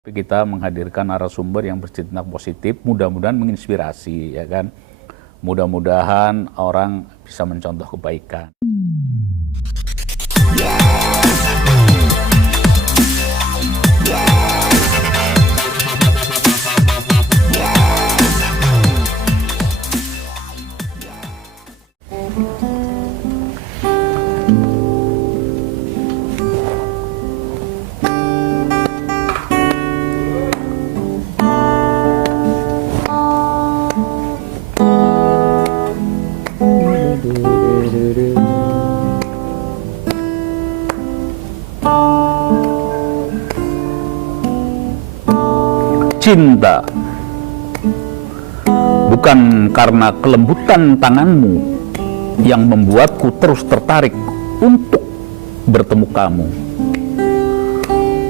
Kita menghadirkan narasumber yang bertindak positif, mudah-mudahan menginspirasi, ya kan? Mudah-mudahan orang bisa mencontoh kebaikan. Cinta bukan karena kelembutan tanganmu yang membuatku terus tertarik untuk bertemu kamu.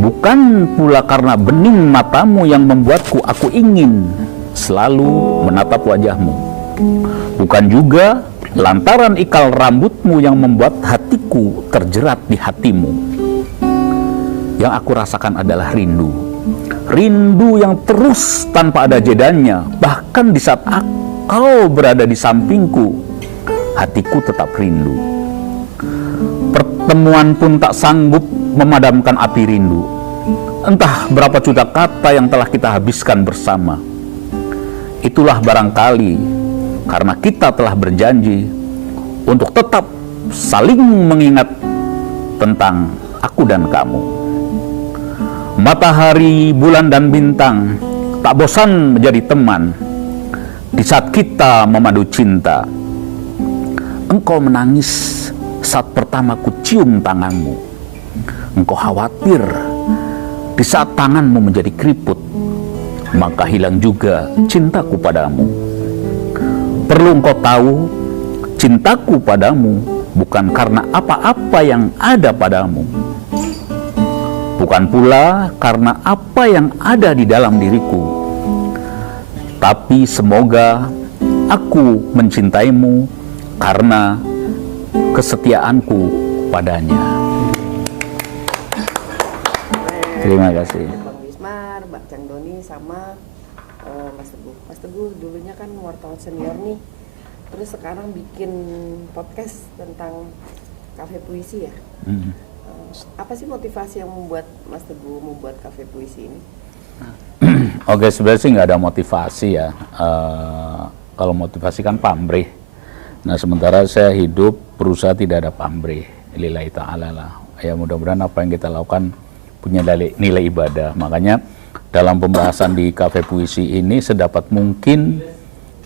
Bukan pula karena bening matamu yang membuatku aku ingin selalu menatap wajahmu. Bukan juga lantaran ikal rambutmu yang membuat hatiku terjerat di hatimu. Yang aku rasakan adalah rindu. Rindu yang terus tanpa ada jedanya. Bahkan di saat kau berada di sampingku, hatiku tetap rindu. Pertemuan pun tak sanggup memadamkan api rindu. Entah berapa juta kata yang telah kita habiskan bersama. Itulah barangkali karena kita telah berjanji untuk tetap saling mengingat tentang aku dan kamu. Matahari, bulan, dan bintang tak bosan menjadi teman di saat kita memadu cinta. Engkau menangis saat pertama ku cium tanganmu. Engkau khawatir di saat tanganmu menjadi keriput. Maka hilang juga cintaku padamu. Perlu engkau tahu, cintaku padamu bukan karena apa-apa yang ada padamu. Bukan pula karena apa yang ada di dalam diriku. Tapi semoga aku mencintaimu karena kesetiaanku padanya. Terima kasih. Bang Wismar, Mbak Cang Doni, sama Mas Teguh. Mas Teguh dulunya kan wartawan senior nih. Terus sekarang bikin podcast tentang kafe puisi ya. Apa sih motivasi yang membuat Mas Teguh membuat kafe puisi ini? Oke, sebenarnya sih nggak ada motivasi ya. Kalau motivasi kan pamrih. Nah, sementara saya hidup berusaha tidak ada pamrih. Lillahi ta'ala lah. Ya, mudah-mudahan apa yang kita lakukan punya nilai ibadah. Makanya dalam pembahasan di kafe puisi ini sedapat mungkin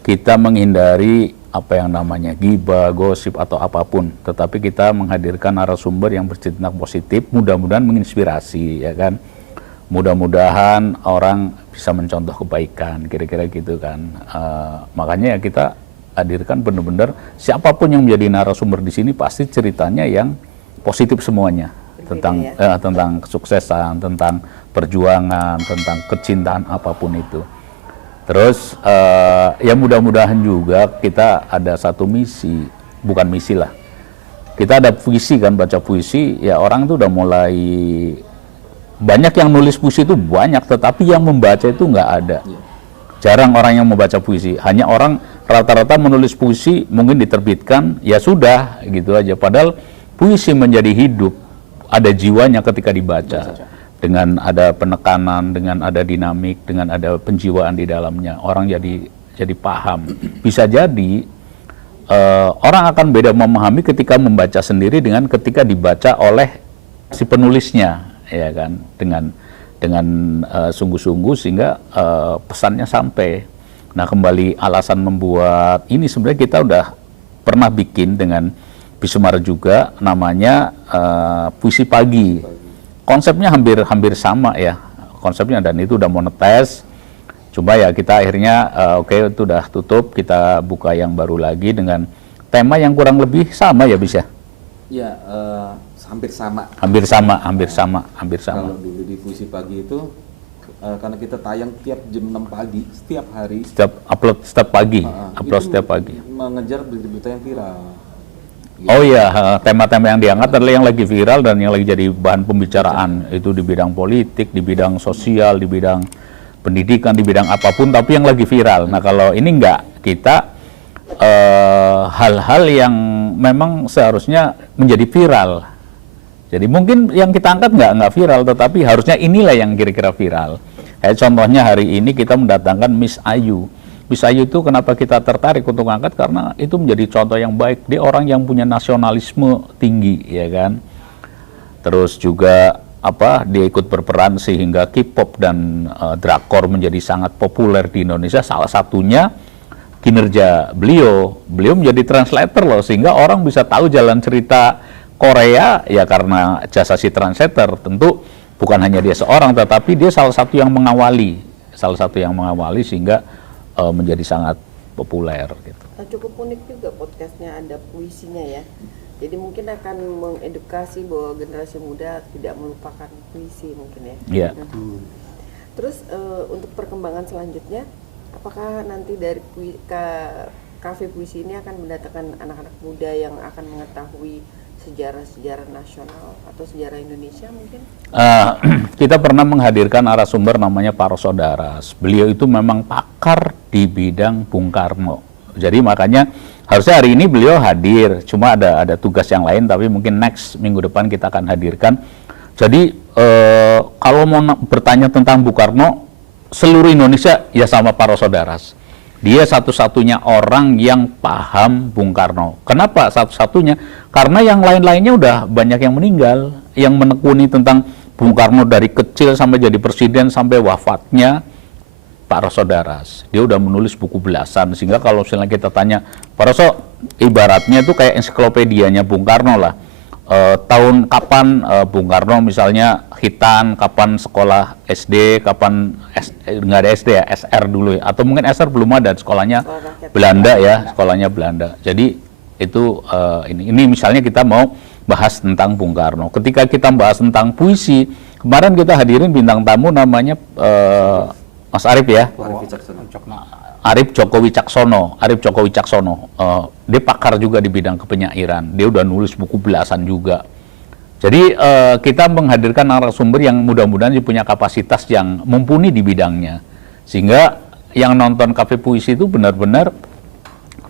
kita menghindari apa yang namanya ghibah, gosip atau apapun, tetapi kita menghadirkan narasumber yang bertindak positif, mudah-mudahan menginspirasi, ya kan? Mudah-mudahan orang bisa mencontoh kebaikan, kira-kira gitu kan. Makanya ya kita hadirkan benar-benar siapapun yang menjadi narasumber di sini pasti ceritanya yang positif semuanya. Tentang tentang kesuksesan, tentang perjuangan, tentang kecintaan apapun itu. Terus ya mudah-mudahan juga kita ada satu misi, bukan misi lah. Kita ada puisi kan, baca puisi, ya orang tuh udah mulai banyak yang nulis puisi itu banyak, tetapi yang membaca itu nggak ada. Jarang orang yang membaca puisi. Hanya orang rata-rata menulis puisi mungkin diterbitkan, ya sudah gitu aja. Padahal puisi menjadi hidup, ada jiwanya ketika dibaca. Dengan ada penekanan, dengan ada dinamik, dengan ada penjiwaan di dalamnya, orang jadi paham. Bisa jadi orang akan beda memahami ketika membaca sendiri dengan ketika dibaca oleh si penulisnya, ya kan, dengan sungguh-sungguh sehingga pesannya sampai. Nah, kembali alasan membuat ini sebenarnya kita udah pernah bikin dengan Bisumar juga, namanya Puisi Pagi. Konsepnya hampir sama ya konsepnya, dan itu udah monetis. Cuma ya kita akhirnya oke, itu udah tutup, kita buka yang baru lagi dengan tema yang kurang lebih sama ya bisa. Ya, hampir sama. Hampir sama. Kalau dulu di Puisi Pagi itu karena kita tayang tiap jam 6 pagi setiap hari. Setiap upload setiap pagi, upload setiap pagi. Mengejar berita-berita yang viral. Oh iya, tema-tema yang diangkat adalah yang lagi viral dan yang lagi jadi bahan pembicaraan. Itu di bidang politik, di bidang sosial, di bidang pendidikan, di bidang apapun, tapi yang lagi viral. Nah kalau ini enggak, kita hal-hal yang memang seharusnya menjadi viral. Jadi mungkin yang kita angkat nggak viral, tetapi harusnya inilah yang kira-kira viral. Kayak contohnya hari ini kita mendatangkan Miss Ayu. Miss Ayu itu kenapa kita tertarik untuk angkat, karena itu menjadi contoh yang baik. Dia orang yang punya nasionalisme tinggi, ya kan. Terus juga dia ikut berperan sehingga K-pop dan drakor menjadi sangat populer di Indonesia. Salah satunya kinerja beliau menjadi translator loh, sehingga orang bisa tahu jalan cerita Korea ya karena jasa si translator. Tentu bukan hanya dia seorang, tetapi dia salah satu yang mengawali sehingga menjadi sangat populer gitu. Nah, cukup unik juga podcastnya, ada puisinya ya. Jadi mungkin akan mengedukasi bahwa generasi muda tidak melupakan puisi mungkin ya. Iya. Terus untuk perkembangan selanjutnya, apakah nanti dari kafe puisi ini akan mendatangkan anak-anak muda yang akan mengetahui sejarah-sejarah nasional atau sejarah Indonesia mungkin? Kita pernah menghadirkan narasumber namanya Pak Sodaras. Beliau itu memang pakar di bidang Bung Karno. Jadi makanya harusnya hari ini beliau hadir, cuma ada tugas yang lain, tapi mungkin next minggu depan kita akan hadirkan. Jadi kalau mau bertanya tentang Bung Karno, seluruh Indonesia ya sama Pak Sodaras. Dia satu-satunya orang yang paham Bung Karno. Kenapa satu-satunya? Karena yang lain-lainnya udah banyak yang meninggal, yang menekuni tentang Bung Karno dari kecil sampai jadi presiden sampai wafatnya Pak Sodaras. Dia udah menulis buku belasan, sehingga kalau misalnya kita tanya, Pak Roso, ibaratnya itu kayak ensiklopedianya Bung Karno lah. Tahun kapan Bung Karno misalnya khitan, kapan sekolah SD, kapan nggak ada SD ya, SR dulu ya, atau mungkin SR belum ada, sekolahnya Belanda ya, sekolahnya Belanda. Jadi itu ini misalnya kita mau bahas tentang Bung Karno. Ketika kita bahas tentang puisi, kemarin kita hadirin bintang tamu namanya Mas Arif ya. Arif Joko Wicaksono. Dia pakar juga di bidang kepenyairan. Dia udah nulis buku belasan juga. Jadi kita menghadirkan narasumber yang mudah-mudahan punya kapasitas yang mumpuni di bidangnya. Sehingga yang nonton Kafe Puisi itu benar-benar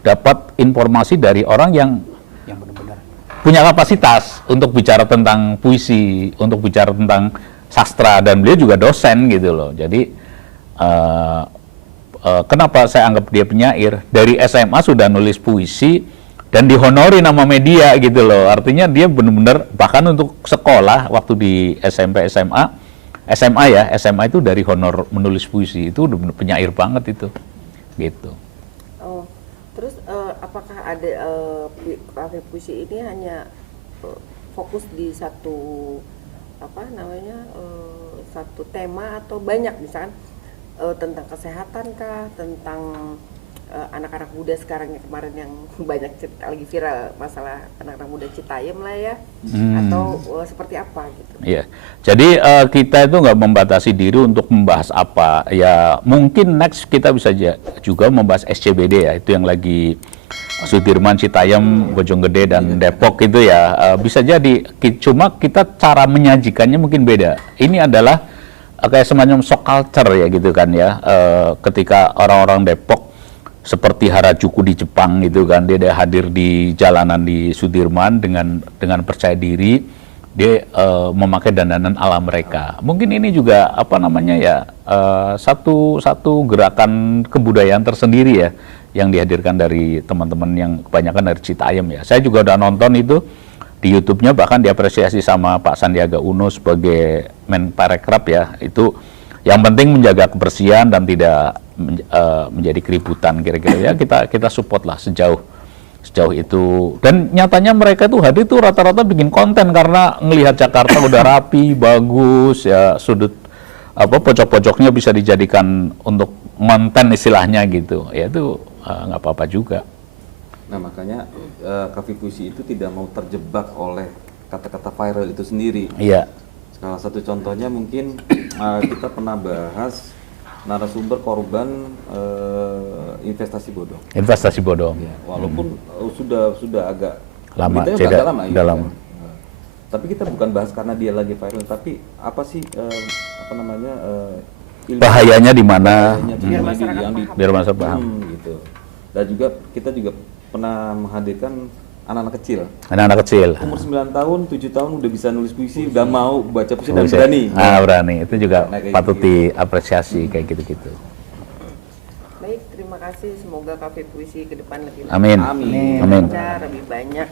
dapat informasi dari orang yang benar-benar punya kapasitas untuk bicara tentang puisi, untuk bicara tentang sastra, dan beliau juga dosen gitu loh. Jadi kenapa saya anggap dia penyair? Dari SMA sudah nulis puisi dan dihonori nama media gitu loh. Artinya dia benar-benar, bahkan untuk sekolah waktu di SMP SMA itu dari honor menulis puisi. Itu udah penyair banget itu. Gitu. Oh, terus apakah ada kafe puisi ini hanya fokus di satu satu tema atau banyak, misalkan tentang kesehatan kah, tentang anak-anak muda sekarang yang kemarin yang banyak cerita lagi viral masalah anak-anak muda Citayam lah ya, atau seperti apa gitu? Iya, jadi kita itu nggak membatasi diri untuk membahas apa. Ya mungkin next kita bisa juga membahas SCBD ya, itu yang lagi Sudirman, Citayam, Bojonggede dan Depok itu ya, bisa jadi. Cuma kita cara menyajikannya mungkin beda. Ini adalah kayak semacam shock culture ya gitu kan ya, ketika orang-orang Depok seperti Harajuku di Jepang gitu kan, dia hadir di jalanan di Sudirman dengan percaya diri, dia memakai dandanan ala mereka. Mungkin ini juga satu gerakan kebudayaan tersendiri ya, yang dihadirkan dari teman-teman yang kebanyakan dari Citayam ya. Saya juga udah nonton itu di YouTube-nya, bahkan diapresiasi sama Pak Sandiaga Uno sebagai Menparekraf ya. Itu yang penting menjaga kebersihan dan tidak menjadi keributan kira-kira ya. Kita support lah sejauh itu. Dan nyatanya mereka tuh hadir tuh rata-rata bikin konten karena ngelihat Jakarta udah rapi, bagus ya, sudut pojok-pojoknya bisa dijadikan untuk konten istilahnya gitu. Ya itu nggak apa-apa juga. Nah makanya Kafe Puisi itu tidak mau terjebak oleh kata-kata viral itu sendiri. Iya. Salah satu contohnya mungkin kita pernah bahas narasumber korban investasi bodong. Investasi bodong. Ya, walaupun sudah agak Lama, Beritanya tidak agak lama, iya. dalam. Tapi kita bukan bahas karena dia lagi viral, tapi apa sih apa namanya ilmu- Bahayanya di mana? bahayanya Biar di- masyarakat yang di- paham. Biar masyarakat paham. gitu. Dan juga kita juga pernah menghadirkan anak-anak kecil. Anak-anak kecil. Umur 9 tahun, 7 tahun udah bisa nulis puisi, udah mau baca puisi dan Bisa. berani. Berani. Itu juga Nah, kayak patut gitu. diapresiasi kayak gitu-gitu. Baik, terima kasih. Semoga Kafe Puisi ke depan lebih Amin. Amin. Amin. lancar, lebih banyak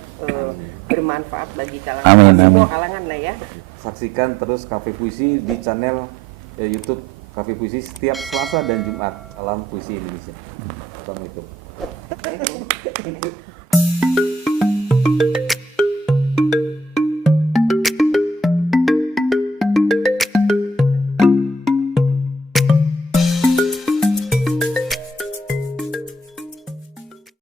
bermanfaat bagi kalangan Amin, semua amin. kalangan lah ya. Saksikan terus Cafe Puisi di channel YouTube Cafe Puisi setiap Selasa dan Jumat. Salam Puisi Indonesia. Assalamualaikum.